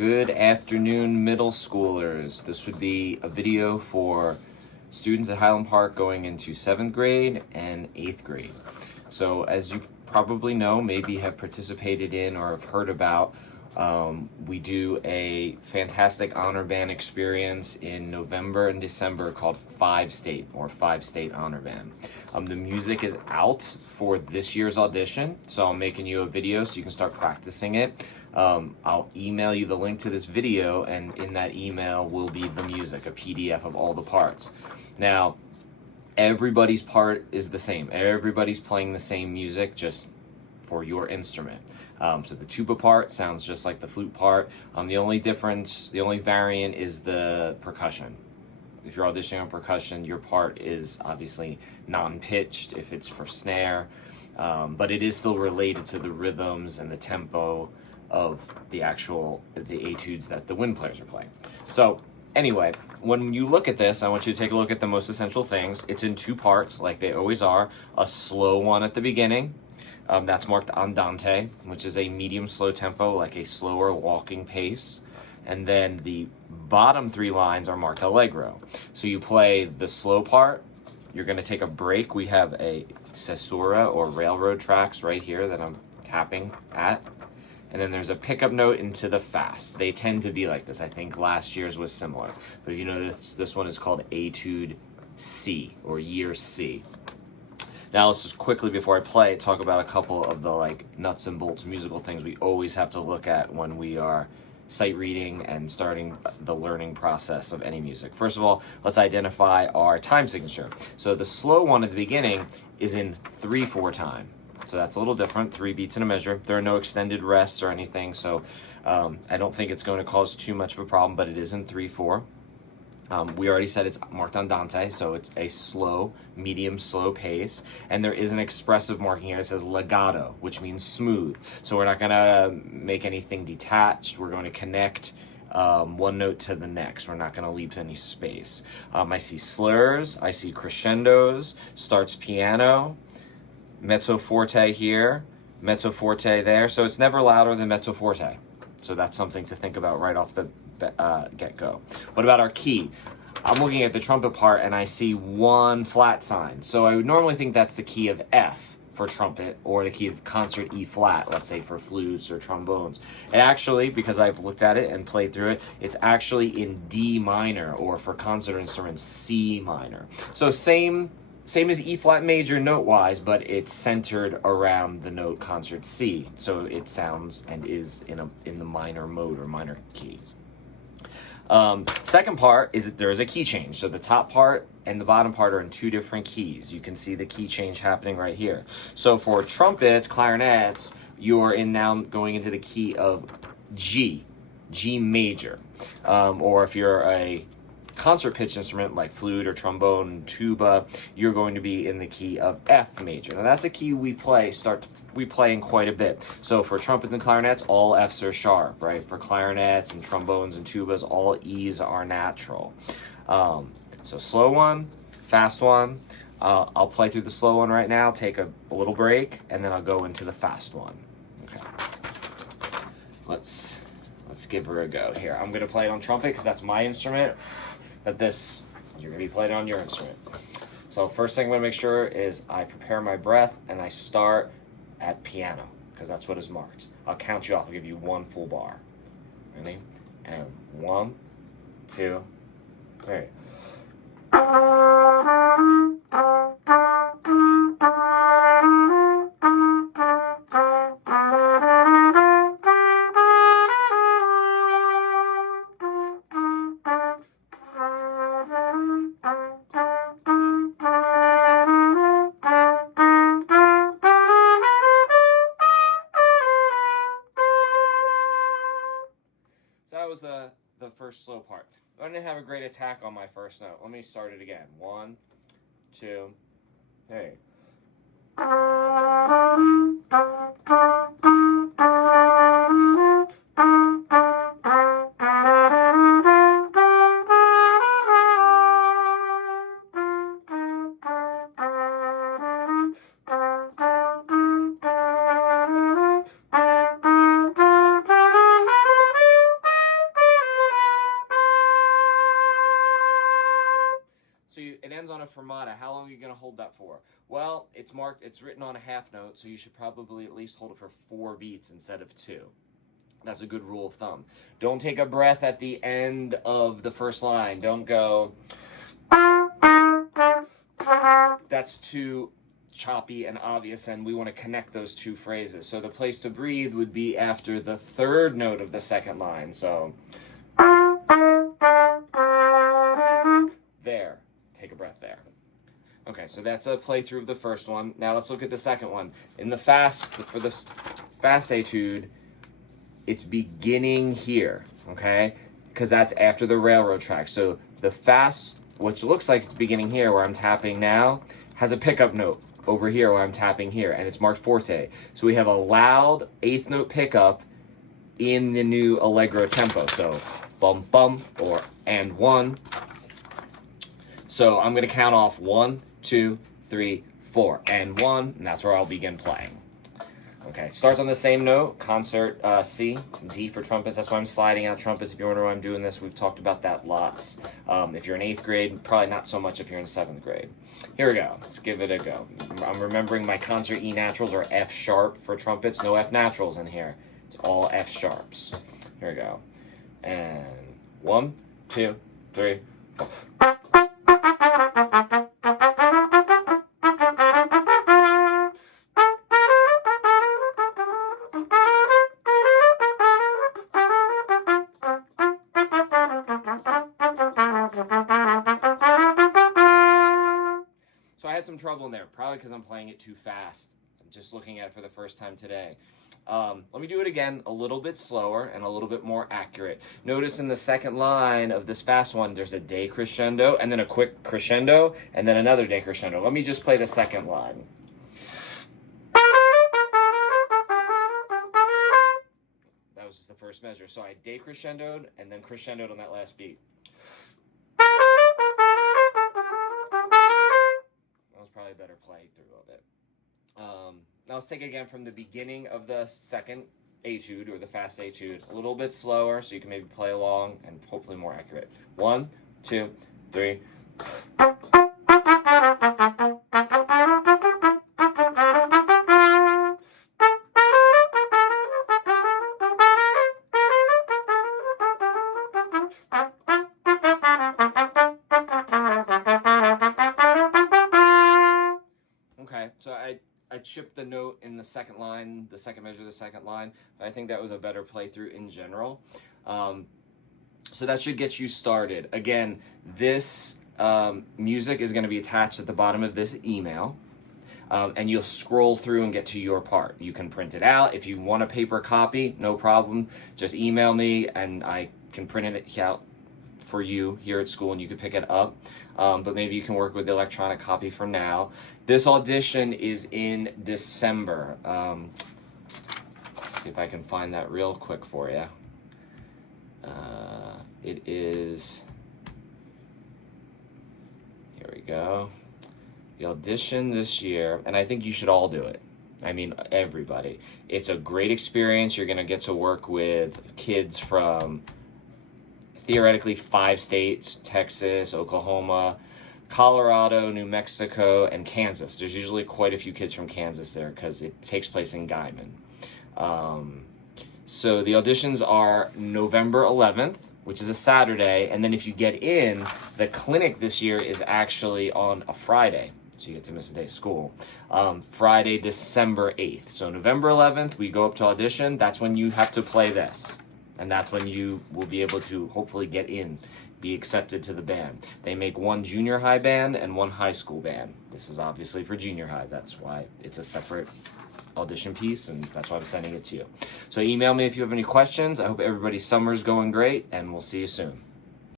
Good afternoon, middle schoolers. This would be a video for students at Highland Park going into 7th grade and 8th grade. So as you probably know, maybe have participated in or have heard about, we do a fantastic honor band experience in November and December called Five State Honor Band. The music is out for this year's audition, so I'm making you a video so you can start practicing it. I'll email you the link to this video, and in that email will be the music, a PDF of all the parts. Now, everybody's part is the same. Everybody's playing the same music, just for your instrument. So the tuba part sounds just like the flute part. The only variant is the percussion. If you're auditioning on percussion, your part is obviously non-pitched if it's for snare, but it is still related to the rhythms and the tempo of the etudes that the wind players are playing. So anyway, when you look at this, I want you to take a look at the most essential things. It's in two parts, like they always are. A slow one at the beginning, that's marked andante, which is a medium slow tempo, like a slower walking pace. And then the bottom three lines are marked allegro. So you play the slow part, you're gonna take a break. We have a caesura or railroad tracks right here that I'm tapping at. And then there's a pickup note into the fast. They tend to be like this. I think last year's was similar. But you know, this one is called Etude C, or Year C. Now let's just quickly, before I play, talk about a couple of the nuts and bolts musical things we always have to look at when we are sight reading and starting the learning process of any music. First of all, let's identify our time signature. So the slow one at the beginning is in 3/4 time. So that's a little different, 3 beats in a measure. There are no extended rests or anything, so I don't think it's going to cause too much of a problem, but it is in 3/4. We already said it's marked andante, so it's a slow, medium slow pace, and there is an expressive marking here that says legato, which means smooth. So we're not gonna make anything detached. We're going to connect one note to the next. We're not gonna leave any space. I see slurs, I see crescendos, starts piano, mezzo forte here, mezzo forte there, so it's never louder than mezzo forte. So that's something to think about right off the get-go. What about our key? I'm looking at the trumpet part and I see one flat sign. So I would normally think that's the key of F for trumpet, or the key of concert E flat, let's say for flutes or trombones. And actually, because I've looked at it and played through it, it's actually in D minor, or for concert instruments, C minor. So same as E flat major note-wise, but it's centered around the note concert C. So it sounds and is in the minor mode or minor key. Second part is that there is a key change. So the top part and the bottom part are in two different keys. You can see the key change happening right here. So for trumpets, clarinets, you are now going into the key of G major. Or if you're a concert pitch instrument like flute or trombone, tuba, you're going to be in the key of F major. Now that's a key we play in quite a bit. So for trumpets and clarinets, all Fs are sharp, right? For clarinets and trombones and tubas, all E's are natural. So slow one, fast one. I'll play through the slow one right now, take a little break, and then I'll go into the fast one. Okay. Let's give her a go here. I'm gonna play it on trumpet because that's my instrument, but you're gonna be playing on your instrument. So first thing I'm gonna make sure is I prepare my breath and I start at piano, because that's what is marked. I'll count you off. I'll give you one full bar. Ready? And 1, 2, 3. So that was the first slow part. I didn't have a great attack on my first note. Let me start it again. 1, 2, 3. on a fermata, how long are you going to hold that for? Well, it's marked, it's written on a half note, so you should probably at least hold it for 4 beats instead of 2. That's a good rule of thumb. Don't take a breath at the end of the first line. Don't go, that's too choppy and obvious, and we want to connect those 2 phrases. So the place to breathe would be after the 3rd note of the 2nd line. So there, take a breath there. Okay, so that's a playthrough of the first one. Now let's look at the second one. For the fast etude, it's beginning here, okay? Because that's after the railroad track. So the fast, which looks like it's beginning here where I'm tapping now, has a pickup note over here where I'm tapping here, and it's marked forte. So we have a loud 8th note pickup in the new allegro tempo. So bum bum or and 1. So I'm going to count off 1, 2, 3, 4, and 1, and that's where I'll begin playing. Okay, starts on the same note, concert C, D for trumpets. That's why I'm sliding out trumpets. If you wonder why I'm doing this, we've talked about that lots. If you're in 8th grade, probably not so much if you're in 7th grade. Here we go. Let's give it a go. I'm remembering my concert E naturals are F sharp for trumpets. No F naturals in here. It's all F sharps. Here we go. And 1, 2, 3, 4. So I had some trouble in there, probably because I'm playing it too fast, just looking at it for the first time today. Let me do it again, a little bit slower and a little bit more accurate. Notice in the second line of this fast one, there's a decrescendo and then a quick crescendo and then another decrescendo. Let me just play the second line. That was just the first measure. So I decrescendoed and then crescendoed on that last beat. That was probably a better playthrough of it. Now let's take it again from the beginning of the second etude, or the fast etude, a little bit slower so you can maybe play along and hopefully more accurate. 1, 2, 3. Okay, so I chipped the note in the second line, the second measure of the second line, but I think that was a better playthrough in general. So that should get you started. Again, this music is going to be attached at the bottom of this email, and you'll scroll through and get to your part. You can print it out. If you want a paper copy, no problem. Just email me and I can print it out for you here at school and you can pick it up. But maybe you can work with the electronic copy for now. This audition is in December. Let's see if I can find that real quick for you. It is, here we go. The audition this year, and I think you should all do it. I mean, everybody. It's a great experience. You're going to get to work with kids from theoretically 5 states: Texas, Oklahoma, Colorado, New Mexico, and Kansas. There's usually quite a few kids from Kansas there because it takes place in Guyman. So the auditions are November 11th, which is a Saturday, and then if you get in, the clinic this year is actually on a Friday, so you get to miss a day of school. Friday, December 8th. So November 11th, we go up to audition. That's when you have to play this, and that's when you will be able to hopefully get in, be accepted to the band. They make 1 junior high band and 1 high school band. This is obviously for junior high. That's why it's a separate audition piece, and that's why I'm sending it to you. So email me if you have any questions. I hope everybody's summer's going great, and we'll see you soon.